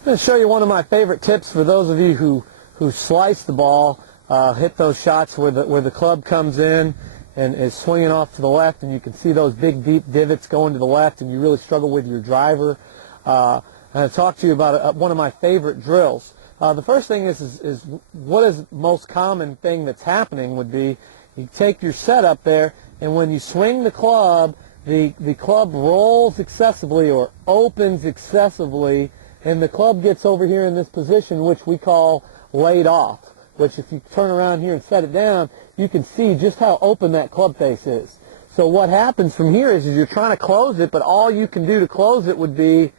I'm going to show you one of my favorite tips for those of you who slice the ball, hit those shots where the club comes in and is swinging off to the left, and you can see those big deep divots going to the left, and you really struggle with your driver. And I'll talk to you about one of my favorite drills. The first thing is what is the most common thing that's happening would be you take your setup there, and when you swing the club rolls excessively or opens excessively, and the club gets over here in this position, which we call laid off, which if you turn around here and set it down, you can see just how open that club face is. So what happens from here is you're trying to close it, but all you can do to close it would be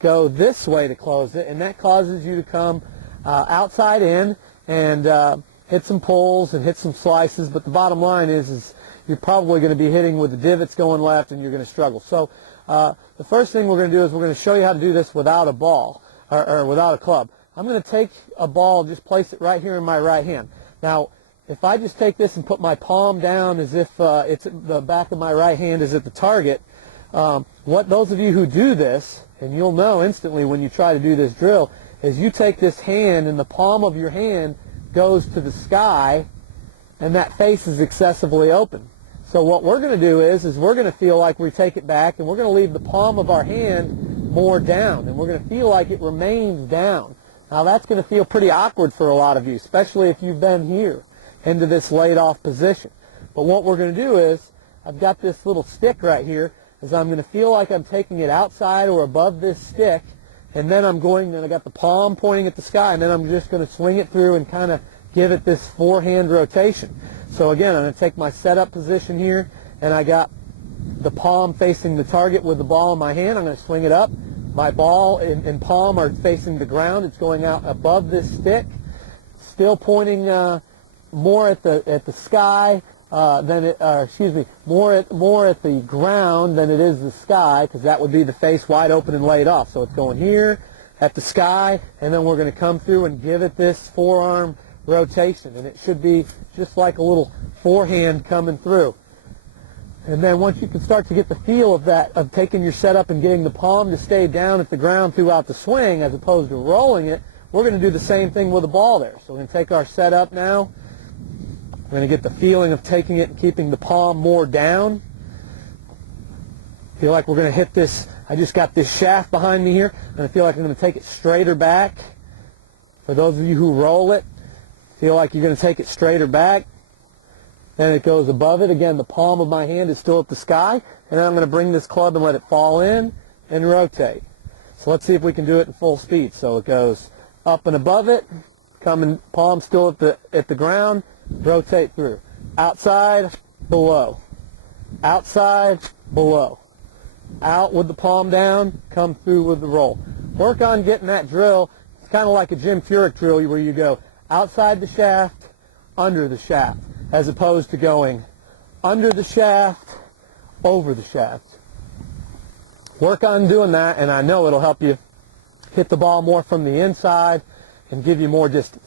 go this way to close it, and that causes you to come outside in and hit some pulls and hit some slices, but the bottom line is you're probably going to be hitting with the divots going left, and you're going to struggle. So the first thing we're going to do is we're going to show you how to do this without a ball or without a club. I'm going to take a ball and just place it right here in my right hand. Now, if I just take this and put my palm down as if it's the back of my right hand is at the target, what those of you who do this, and you'll know instantly when you try to do this drill, is you take this hand and the palm of your hand goes to the sky, and that face is excessively open. So what we're going to do is we're going to feel like we take it back, and we're going to leave the palm of our hand more down, and we're going to feel like it remains down. Now that's going to feel pretty awkward for a lot of you, especially if you've been here into this laid off position. But what we're going to do is I've got this little stick right here, is I'm going to feel like I'm taking it outside or above this stick, and then I got the palm pointing at the sky, and then I'm just going to swing it through and kind of give it this forehand rotation. So again, I'm going to take my setup position here, and I got the palm facing the target with the ball in my hand. I'm going to swing it up. My ball and palm are facing the ground. It's going out above this stick, still pointing more at the sky more at the ground than it is the sky, because that would be the face wide open and laid off. So it's going here at the sky, and then we're going to come through and give it this forearm rotation, and it should be just like a little forehand coming through. And then once you can start to get the feel of that, of taking your setup and getting the palm to stay down at the ground throughout the swing as opposed to rolling it, we're going to do the same thing with the ball there. So we're going to take our setup now. We're going to get the feeling of taking it and keeping the palm more down. Feel like we're going to hit this. I just got this shaft behind me here, and I feel like I'm going to take it straighter back. For those of you who roll it, feel like you're going to take it straighter back. Then it goes above it. Again, the palm of my hand is still at the sky, and then I'm going to bring this club and let it fall in and rotate. So let's see if we can do it in full speed. So it goes up and above it, coming palm still at the ground, rotate through. Outside, below. Outside, below. Out with the palm down, come through with the roll. Work on getting that drill. It's kind of like a Jim Furyk drill where you go outside the shaft, under the shaft, as opposed to going under the shaft, over the shaft. Work on doing that, and I know it'll help you hit the ball more from the inside and give you more distance.